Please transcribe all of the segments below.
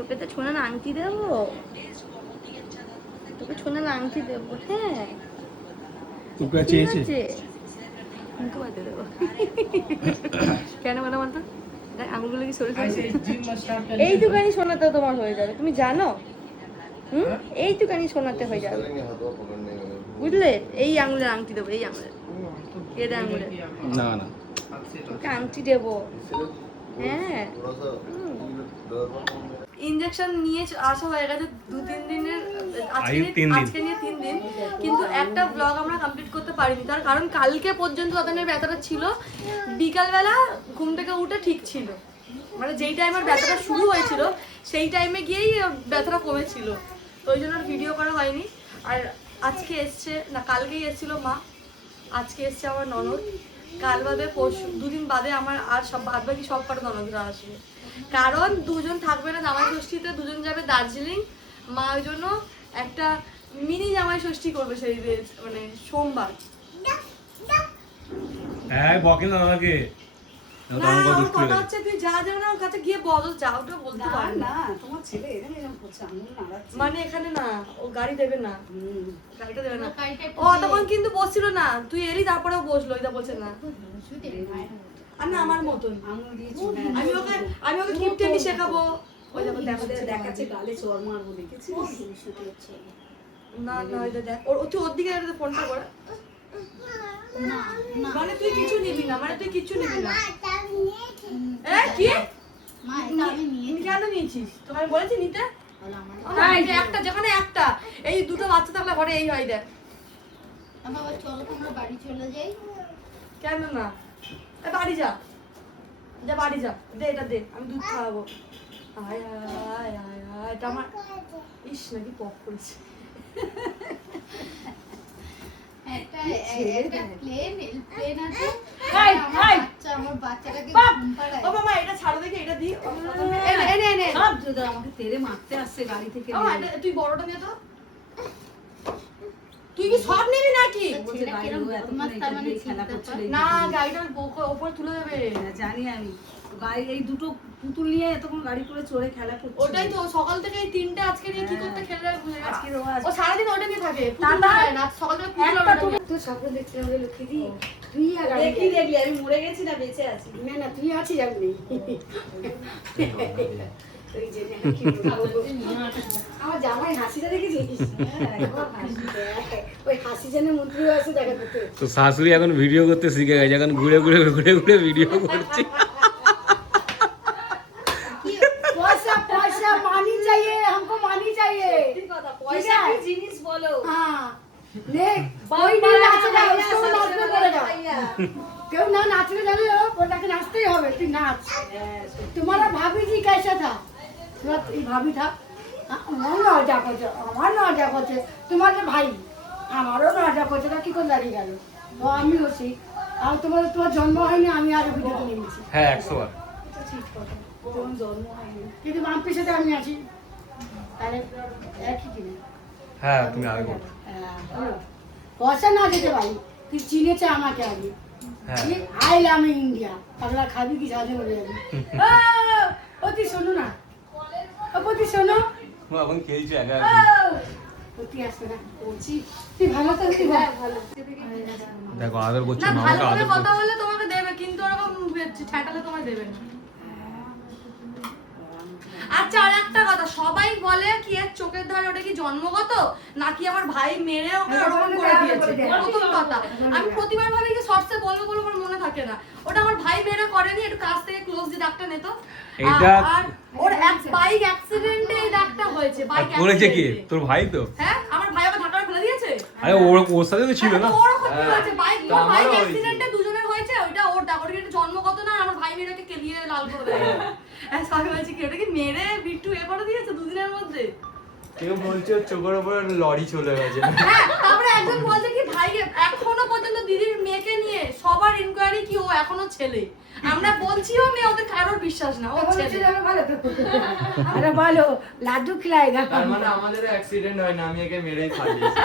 তোকে তো সোনার আংটি দেবো, তোকে সোনার আংটি দেবো। হ্যাঁ ঠিক আছে, মুখে বাঁধতে দেবো। কেন বলো বলতো, আঙুলগুলো কি সরে সরে, এইটুখানি সোনাতে তোমার হয়ে যাবে, তুমি জানো? এইটুখানি সোনাতে হয়ে যাবে, বুঝলে? এই আঙুলের আংটি দেবো, এই আঙুলের, কেটে আঙুলের না না ওকে আংটি দেবো। হ্যাঁ ইনজেকশন নিয়ে আসা হয়ে গেছে 2-3 দিনের, আজকে নিয়ে 3 দিন, কিন্তু একটা ব্লগ আমরা কমপ্লিট করতে পারিনি। তার কারণ কালকে পর্যন্ত তাদের ব্যথাটা ছিল, বিকালবেলা ঘুম থেকে উঠে ঠিক ছিল, মানে যেই টাইমের ব্যথাটা শুরু হয়েছিল সেই টাইমে গিয়েই ব্যথাটা কমেছিল, তো ওই জন্য ভিডিও করা হয়নি। আর আজকে এসছে না, কালকেই এসেছিল মা, আজকে এসছে আমার ননদ, কাল বাদে পরশু 2 দিন বাদে আমার আর সব বাদ বাকি সব কটা ননদরা আসবে, কারণ দুজন থাকবে না জামাই ষষ্ঠীতে, দুজন যাবে দার্জিলিং। মা ওই জন্য একটা মিনি জামাই ষষ্ঠী করবে সেই মানে সোমবার। হ্যাঁ বকে না আমাকে, কথা হচ্ছে তুই যা যাবে না ওর কাছে গিয়ে বল, যা ওটা বলতে পারে না, তোমার ছেলে এরকম করছে, আঙুল নাড়াচ্ছে, মানে এখানে না ও গাড়ি দেবে না, গাড়িটা দেবে না, ও তখন কিন্তু বসছিল না, তুই এলি তারপরেও বসলো, এটা বলছে না। আর না আমার মতন আঙুল দিয়েছি, আমি ওকে কিপটেমি শেখাবো, ওই দেখো দেখাচ্ছে গালে চর মারবো, দেখেছিস? না না ওইটা দেখ, ওর দিকে ফোনটা করে, মানে তুই কিছু নিবি না, মানে তুই কিছু নিবি না। কি কেন নিয়েছিস, তোকে আমি বলেছি নিতে? একটা যেখানে একটা, এই দুটো বাচ্চা থাকলে ঘরে এই হয়, দেখ। চলো তোমরা বাড়ি চলে যাই। কেন না, বাড়ি যা, যা বাড়ি যা, দে এটা দে, আমি দুধ খাওয়াবো। আয় আয় আয় আয়, এটা আমার ইস নাকি পপ করেছে। তুই বড়টা নিয়ে তো, তুই কি সব নিবি নাকি? না গাড়িটা ওপরে তুলে দেবে, জানি আমি। গাড়ি এই দুটো পুতুল নিয়ে এতক্ষণ গাড়ি করে চড়ে খেলা করছে। ওটাই তো, সকাল থেকে এই তিনটে আজকে নিয়ে কি করতে খেলে, আজকে ও সারাদিন ওটা নিয়ে থাকে, সকাল থেকে তুই স্বপ্ন দেখতে হবে লক্ষ্মী দি, তুই আর দেখি দেখলি আমি মরে গেছি না বেঁচে আছি? না না তুই আছিস, আমি আমার জামাই হাসিটা দেখেছিস? ওই হাসি যেন মন্ত্রী আছে দেখা করতে। তো শাশুড়ি এখন ভিডিও করতে শিখে গেছে, এখন ঘুরে ঘুরে ঘুরে ঘুরে ভিডিও করছে। पैसा पैसा मानी चाहिए, हमको मानी चाहिए। पैसा की जिनिस बोलो। हाँ देख कोई नहीं नाचेगा, उसको नाचना पड़ेगा। क्यों ना नाचने जाने हो, बोला कि नाचते ही होगे, तू नाच। तुम्हारा भाभी जी कैसा था? तुम्हारा भाभी था, ना जा करते, हमारा ना जा करते, तुम्हारे भाई हमारो ना जा करते ना कि कोन दाঁড়িয়ে গেল, তো আমি হচ্ছি, আর তোমার জন্ম হয়নি, আমি আগে ভিডিওতে নিয়েছি। হ্যাঁ 100 বার ঠিক কথা, তোমার জন্ম হয়নি, কিন্তু মাম্পির সাথে আমি আছি, তাহলে একই কিনা? হ্যাঁ তুমি আগে বলো। পয়সা না দিতে পারি, তুই চিনেছে আমাকে আগে, হ্যাঁ আইলাম ইন্ডিয়া, পাগলা খাবি কি সাথে বলে যাবি? ও তুই শোনো না, ও তুই শোনো, ও এখন খেলছে একা ও তুই আসবে না বলছি, তুই ভালো তো, তুই ভালো। দেখো আদর করছে, না, মামাকে ভালো করে আদর কথা করছে। বললে তোমাকে দেবে, কিন্তু ওরকম ঠেকালে তোমায় দেবে না। আচ্ছা আর একটা কথা, সবাই বলে কি এর চোখের ধারে ওটা কি জন্মগত নাকি আমার ভাই মেরে ওকে ওরকম করে দিয়েছে, প্রথম কথা। আমি প্রতিবার ভাবি যে শর্টসে বলবো বলে আমার মনে থাকে না, ওটা আমার ভাই মেরে করেনি, একটু কাছ থেকে ক্লোজ দিয়ে ডাক্তার নিত। আর ওর বাইক অ্যাক্সিডেন্টে এই ডাক্তার হয়েছে, বাইক করেছে কি তোর ভাই? তো হ্যাঁ আমার ভাই ওকে ধাক্কা ফেলে দিয়েছে। আরে ওর সাথে তো ছিল না, ওর ক্ষতি হয়েছে, বাইক অ্যাক্সিডেন্টে দুজনের হয়েছে, ওইটা ওর ডাক্তার, এটা জন্মগত না, আমার ভাই মেয়েটাকে কেলিয়ে লাল করে দেয়। হ্যাঁ সবাই বলছে কি ওটা কি মেরে বিট্টু এ করে দিয়েছে 2 দিনের মধ্যে। কেউ বলছে চোখের উপর লরি চলে গেছে। হ্যাঁ তারপরে একজন বলছে কি ভাই এখনো পর্যন্ত দিদির মেয়েকে নিয়ে সবার ইনকোয়ারি কি ও এখনো ছেলে, আমরা বলছিও মেয়ে, ওদের কারোর বিশ্বাস না ও ছেলে। আরে ভালো লাড্ডু খিলায়েগা, তার মানে আমাদের অ্যাক্সিডেন্ট হয় না, আমি একে মেরেই ফালিয়েছি।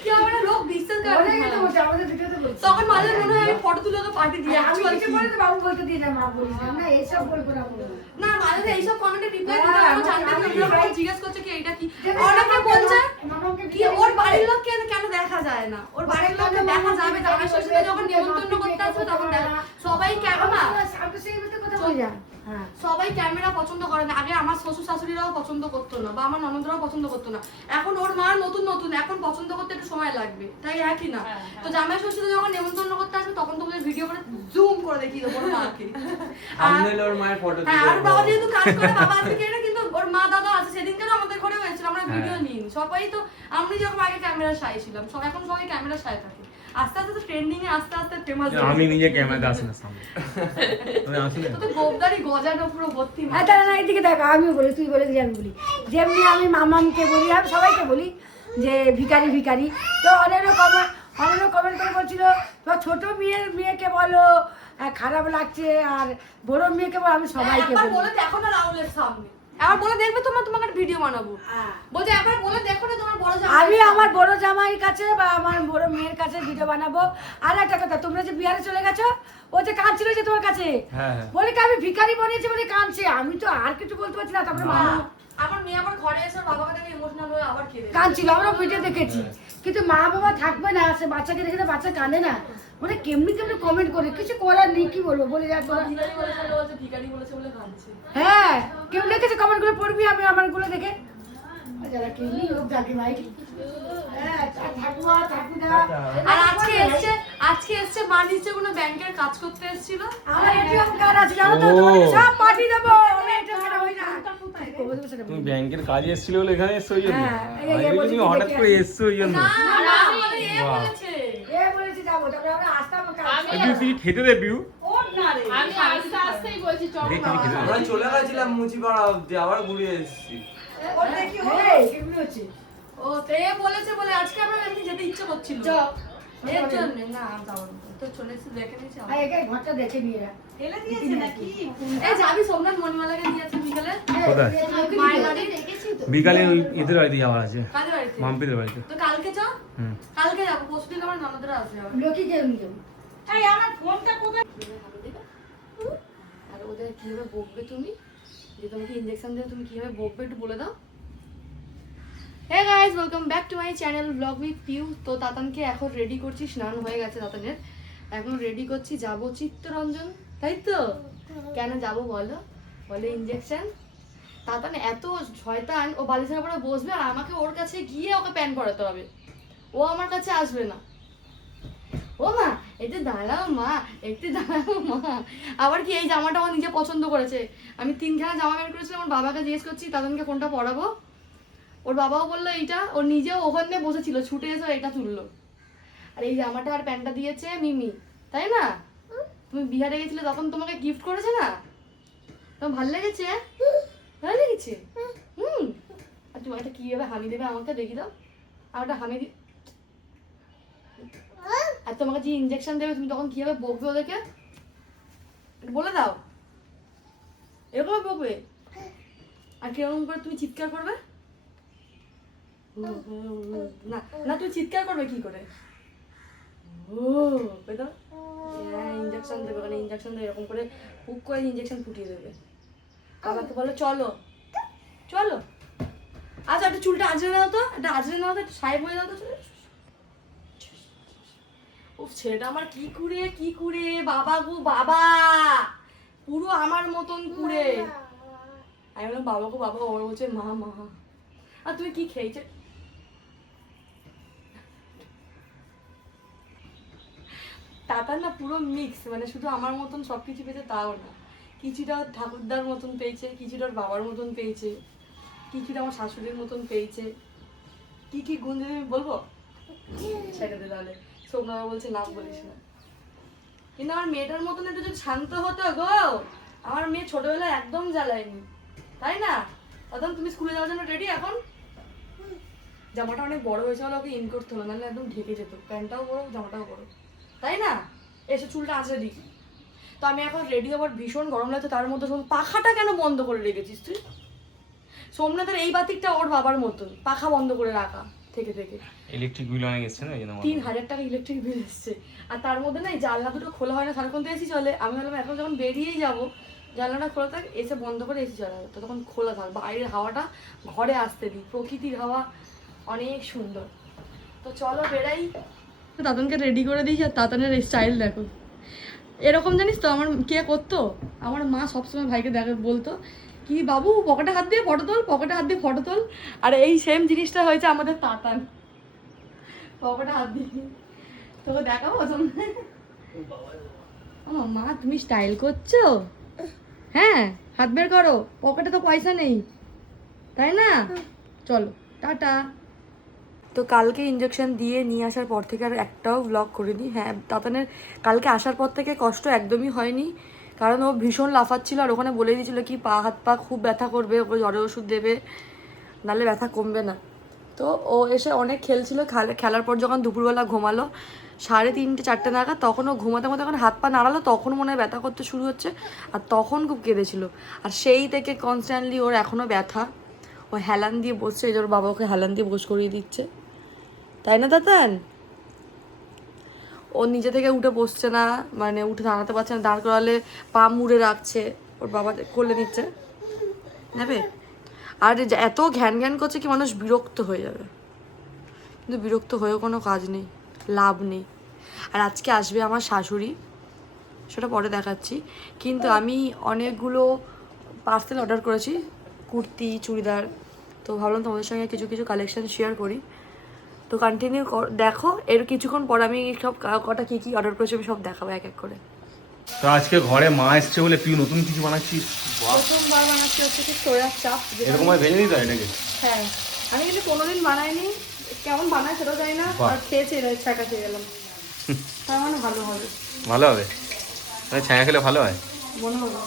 কি হবে না, লোক বিশ্বাস কর আমাদের কিন্তু বলছে, আমাদের ভিডিওতে বলছে। তখন মাঝে মনে হয় আমি ফটো তুলে ওকে পাঠিয়ে দিই আমি actual কিছু কি। বলে তো বাবু বলতে দিয়ে যায়, মা বলিস না। না, এসব বলবো না, বলবো না। না মাঝে এইসব কমেন্টে রিপ্লাই দিতে হ্যাঁ, আমি জানতে আমি চাই ভাই- জিজ্ঞেস করছে কি এটা কি যেটা অনেকে বলছে মামাকে কি ওর বাড়ির লোক কেন কেন দেখা যায় না ওর বাড়ির লোককে দেখা যাবে জামাই ষষ্ঠীতে যখন নিমন্ত্রণ করতে আসবে তখন দেখা সবাই ক্যামেরা আমি তো সেই মতো কথা বলি না। হ্যাঁ। সবাই ক্যামেরা পছন্দ করে না আগে আমার শ্বশুর শাশুড়িরাও পছন্দ করতো না বা আমার ননদরাও পছন্দ করতো না এখন ওর মা নতুন নতুন এখন পছন্দ করতে একটু সময় লাগবে তাই একই না তো জামাই ষষ্ঠীতে যখন নিমন্ত্রণ করতে আসবে তখন তো ওদের ভিডিও করে জুম করে দেখিয়ে দেবো ওর মাকে থাম্বনেল ওর মায়ের ফটো হ্যাঁ দিয়ে আর বাবা যেহেতু কাজ করে বাবা আজকে কেন কিন্তু ওর মা দাদা আছে সেদিনকেও আমাদের ঘরে হয়েছিল আমরা ভিডিও নিই সবাই তো আমি যখন আগে ক্যামেরা সাই ছিলাম সব এখন সবাই ক্যামেরা সাই থাকে আস্তে আস্তে তো ট্রেন্ডিং এ আস্তে আস্তে ফেমাস আমি নিজে ক্যামেরাতে আসি না সামনে আমি আসি না তো গোবদারি গজানো পুরো ভর্তি হ্যাঁ, তাহলে না, এইদিকে দেখো, আমিও বলি, তুই বলে দিই, আমি বলি। যেমনি আমি মামামকে বলি, আমি সবাইকে বলি যে ভিখারি ভিখারি। তো অনেকে কমেন্ট করে বলছিল তো ছোট মেয়েকে বলো খারাপ লাগছে, আর বড় মেয়েকে বলো, আমি সবাইকে একবার বলি। বলে দেখো না রাহুলের সামনে একবার বলে দেখবে তোমাকে ভিডিও বানাবো বলছে একবার বলে দেখো না তোমার বড় জামাই আমি আমার বড় জামাইয়ের কাছে বা আমার বড় মেয়ের কাছে ভিডিও বানাবো। আর একটা কথা, তোমরা যে বিহারে চলে গেছো, ও যে কাঁদছিল যে তোমার কাছে, হ্যাঁ হ্যাঁ বলে কি আমি ভিখারি বানিয়েছি বলে কাঁদছে। আমি তো আর কিছু বলতে পারছি না। তারপরে মামা আমার মেয়ে আবার ঘরে এসে ওর বাবাকে দেখে ইমোশনাল হয়ে আবার কেঁদে কাঁদছিল, আমরা ভিডিও দেখেছি। কিন্তু মা বাবা থাকবে না, সে বাচ্চাকে দেখে তো বাচ্চা কাঁদে না, মানে কেমনি কেমনি কমেন্ট করে, কিছু করার নেই, কি বলবো বলে যা তোরা। ভিখারি বলেছে বলছে ভিখারি বলেছে বলে কাঁদছে হ্যাঁ, কেউ লিখেছে কমেন্ট করে পড়বি, আমি আমার গুলো দেখে যারা কেমনি হোক যাকে ভাই। হ্যাঁ, ঠাকুমা ঠাকুদা আর আজকে এসছে মা নিচে কোনো ব্যাংকের কাজ করতে এসেছিল আমার এটিএম কার্ড আছে, জানো তো, তোমাকে সব পাঠিয়ে দেবো। আমি এটিএম কার্ড হই না। তুমি ব্যাংকের কাজে এসেছিলে বলে এখানে এসছো ওই জন্য হ্যাঁ, এই আমি বলছি তুমি কি হঠাৎ দেখে করে আসি। এসছো ওই জন্য না না মানে এ বাহ। বলেছে এ বলেছি যাবো, তারপরে আমরা আসতাম আর বিউ তুই খেতে দে বিউ আমি আস্তে আস্তেই বলছি চলো দেখি বাবা। খেতে আমরা চলে গেছিলাম মুচিপাড়া অব্দি আবার ঘুরে এসেছি কেমনি হচ্ছে। ও তে বলেছে বলে আজকে আমার এমনি যেতে ইচ্ছে করছিল এর জন্য না আর যাবো না তো চলে এসে দেখে নিয়েছি আর একে ঘরটা দেখে নিয়ে যা। এই যাবি সোমনাথ মণিমালাকে নিয়ে আসছে বিকেলে কোথায়? মায়ের বাড়ি দেখেছি তো বিকালে ওই এদের বাড়িতে যাওয়ার আছে কাদের বাড়িতে মাম্পিদের বাড়িতে তো কালকে চ হুম কালকে যাবো পরশু দিন আমার ননদরা আসবে আবার লোকই কেউ নিয়ে যাবো। আর ওদের কিভাবে বকবে তুমি যে তোমাকে ইনজেকশন দিয়ে তুমি কিভাবে বকবে একটু বলে দাও hey guys welcome back to my channel blog with Piu তো তাতানকে এখন রেডি করছি স্নান হয়ে গেছে তাতানের এখন রেডি করছি যাব চিত্তরঞ্জন তাই তো কেন যাব বলো বলে ইনজেকশন তাতান এত শয়তান ও বালিশের উপরে বসবে আর আমাকে ওর কাছে গিয়ে ওকে প্যান করাতে হবে ও আমার কাছে আসবে না ও মা একটু দাঁড়াও মা একটু দাঁড়াও মা আবার কি এই জামাটা ও নিজে পছন্দ করেছে আমি 3খানা জামা বের করেছিলাম আমার বাবাকে জিজ্ঞেস করছি তাদেরকে কোনটা পরাবো ওর বাবাও বললো এইটা ওর নিজেও ওখানে বসেছিল ছুটে এসে এটা তুললো আর এই জামাটা আর প্যান্টটা দিয়েছে মিমি তাই না তুমি বিহারে গেছিলে তখন তোমাকে গিফট করেছে না তোমার ভালো লেগেছে ভালো লেগেছে হুম আর তুমি একটা কিভাবে হামি দেবে আমাকে দেখি দাও আর একটা হামি আর তোমাকে যে ইনজেকশন দেবে তুমি তখন কিভাবে বকবে ওদেরকে একটু বলে দাও এরকম বকবে আর কিরকম করে তুমি চিৎকার করবে না না তুমি চিৎকার করবে কি করে ও পেতো ইনজেকশন দেবে ওখানে ইনজেকশন দেবে এরকম করে হুক করে ইনজেকশন ফুটিয়ে দেবে বাবাকে বলো চলো চলো আচ্ছা একটা চুলটা আজরে নাও তো একটা আজরে নাও তো একটা সাহেব হয়ে যাও তো উফ ছেলেটা আমার কি কুড়ে বাবা গো বাবা পুরো আমার মতন কুড়ে আমি বললাম বাবা গো বাবা ওর বলছে মা মা আর তুমি কি খেয়েছে তাতা না পুরো মিক্স মানে শুধু আমার মতন সব কিছু পেয়েছে তাও না কিছুটা ঠাকুরদার মতন পেয়েছে কিছুটা ওর বাবার মতন পেয়েছে কিছুটা আমার শাশুড়ির মতন পেয়েছে কি গুণ যদি আমি বলবো ছেড়ে দে তাহলে সোমনাথ বলছে নাম বলিস না কিন্তু আমার মেয়েটার মতন একটু যদি শান্ত হতো গো আমার মেয়ে ছোটবেলায় একদম জ্বালায়নি তাই না তখন তুমি স্কুলে যাওয়ার জন্য রেডি এখন জামাটা অনেক বড় হয়েছে বলে ওকে ইন করতে হলো নাহলে একদম ঢেকে যেত প্যান্টটাও বড় জামাটাও বড় তাই না এসে চুলটা আঁচড়ে দিই তো আমি এখন রেডি হবার ভীষণ গরম লাগছে তার মধ্যে পাখাটা কেন বন্ধ করে রেখেছিস তুই সোমনাথের এই বাতিকটা ওর বাবার মতন পাখা বন্ধ করে রাখা থেকে থেকে। ইলেকট্রিক বিল অনেক এসছে না, এই জন্য 3000 টাকা ইলেকট্রিক বিল এসছে। আর তার মধ্যে না এই জানলা দুটো খোলা হয় না, সারাক্ষণ তো এসি চলে। আমি ভাবলাম এখন যখন বেরিয়েই যাবো জানলাটা খোলা থাক, এসে বন্ধ করে এসি চলে তো তখন খোলা থাক, বাইরের হাওয়াটা ঘরে আসতে দিই, প্রকৃতির হাওয়া অনেক সুন্দর। তো চলো বেরাই। তাতানকে রেডি করে দিয়েছি, আর তাতানের স্টাইল দেখো এরকম জানিস তো। আমার কে করতো, আমার মা সবসময় ভাইকে দেখে বলতো কি বাবু পকেটে হাত দিয়ে ফটো তোল, পকেটে হাত দিয়ে ফটো তোল। আর এই সেম জিনিসটা হয়েছে আমাদের তাতান, পকেটে হাত দিয়ে। তোকে দেখাবো তোমরা। ও মা তুমি স্টাইল করছো, হ্যাঁ হাত বের করো, পকেটে তো পয়সা নেই তাই না। চলো টাটা। তো কালকে ইঞ্জেকশন দিয়ে নিয়ে আসার পর থেকে আর একটাও ব্লগ করিনি। হ্যাঁ তাতানের কালকে আসার পর থেকে কষ্ট একদমই হয়নি, কারণ ও ভীষণ লাফাচ্ছিল। আর ওখানে বলে দিয়েছিল কি পা হাত পা খুব ব্যথা করবে, ওকে জ্বরের ওষুধ দেবে, নাহলে ব্যথা কমবে না। তো ও এসে অনেক খেলছিল, খেলার পর যখন দুপুরবেলা ঘুমালো 3:30 4টে নাগাদ, তখন ও ঘুমাতে ঘুমাতে যখন হাত পা নাড়ালো তখন মনে হয় ব্যথা করতে শুরু হচ্ছে, আর তখন খুব কেঁদেছিল। আর সেই থেকে কনস্ট্যান্টলি ওর এখনও ব্যথা। ও হেলান দিয়ে বসছে, এই যে ওর বাবা ওকে হেলান দিয়ে বস করিয়ে দিচ্ছে, তাই না তাতান? ও নিজে থেকে উঠে বসছে না, মানে উঠে দাঁড়াতে পারছে না, দাঁড় করালে পা মুড়ে রাখছে, ওর বাবা কোলে নিচ্ছে নেবে। আর এত ঘ্যান ঘ্যান করছে কি মানুষ বিরক্ত হয়ে যাবে, কিন্তু বিরক্ত হয়েও কোনো কাজ নেই, লাভ নেই। আর আজকে আসবে আমার শাশুড়ি, সেটা পরে দেখাচ্ছি। কিন্তু আমি অনেকগুলো পার্সেল অর্ডার করেছি, কুর্তি চুড়িদার, তো ভাবলাম তোমাদের সঙ্গে কিছু কিছু কালেকশন শেয়ার করি। তো কন্টিনিউ দেখো, এর কিছুক্ষণ পর আমি সব কটা কী কী অর্ডার করেছি আমি সব দেখাবো এক এক করে। তো আজকে ঘরে মা এসছে বলে তুই নতুন কিছু বানাচ্ছিস। প্রথমবার বানাচ্ছি হচ্ছে কি সোয়া চাপ। এরকম ভাবে ভেজে নিতে হয় এটাকে? হ্যাঁ আমি কিন্তু কোনোদিন বানাইনি, কেমন বানায় সেটাও জানি না, আর খেয়েছি ছাকা খেয়ে গেলাম। তার মানে ভালো হবে, ভালো হবে, মানে ছায়া খেলে ভালো হয় মনে হলো।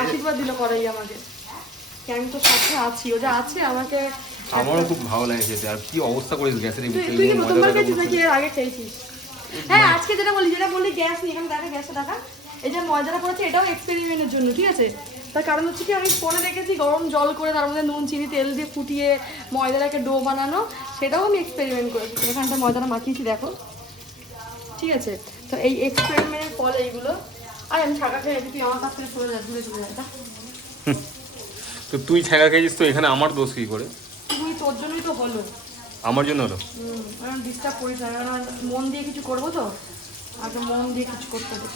আশীর্বাদ দিল করাই আমাকে, আমি তো সাথে আছি, ও যা আছে আমাকে। আমারও খুব ভালো লাগে খেতে। আর কি অবস্থা করিস গ্যাসের, তুই কি প্রথমবার খেয়েছিস নাকি এর আগে খেয়েছিস? হ্যাঁ আজকে যেটা বললি গ্যাস নিয়ে, এখানে দেখা গ্যাসটা দেখা, এই যে ময়দাটা পড়েছে এটাও এক্সপেরিমেন্টের জন্য, ঠিক আছে? তার কারণ হচ্ছে কি আমি ফোনে দেখেছি গরম জল করে তার মধ্যে নুন চিনি তেল দিয়ে ফুটিয়ে ময়দাটাকে ডো বানানো, সেটাও আমি এক্সপেরিমেন্ট করেছি। এখানটা ময়দাটা মাখিয়েছি দেখো, ঠিক আছে? তো এই এক্সপেরিমেন্টের ফল এইগুলো। আর আমি ছাকা খেয়ে তুই আমার কাছ থেকে চলে যা, দূরে চলে যা। তো তুই ছায়া খেয়েছিস, তো এখানে আমার দোষ কি করে? তুই তোর জন্যই তো হলো, আমার জন্য হলো? ডিস্টার্ব করিস না, মন দিয়ে কিছু করবো তো, আগে মন দিয়ে কিছু করতে হবে।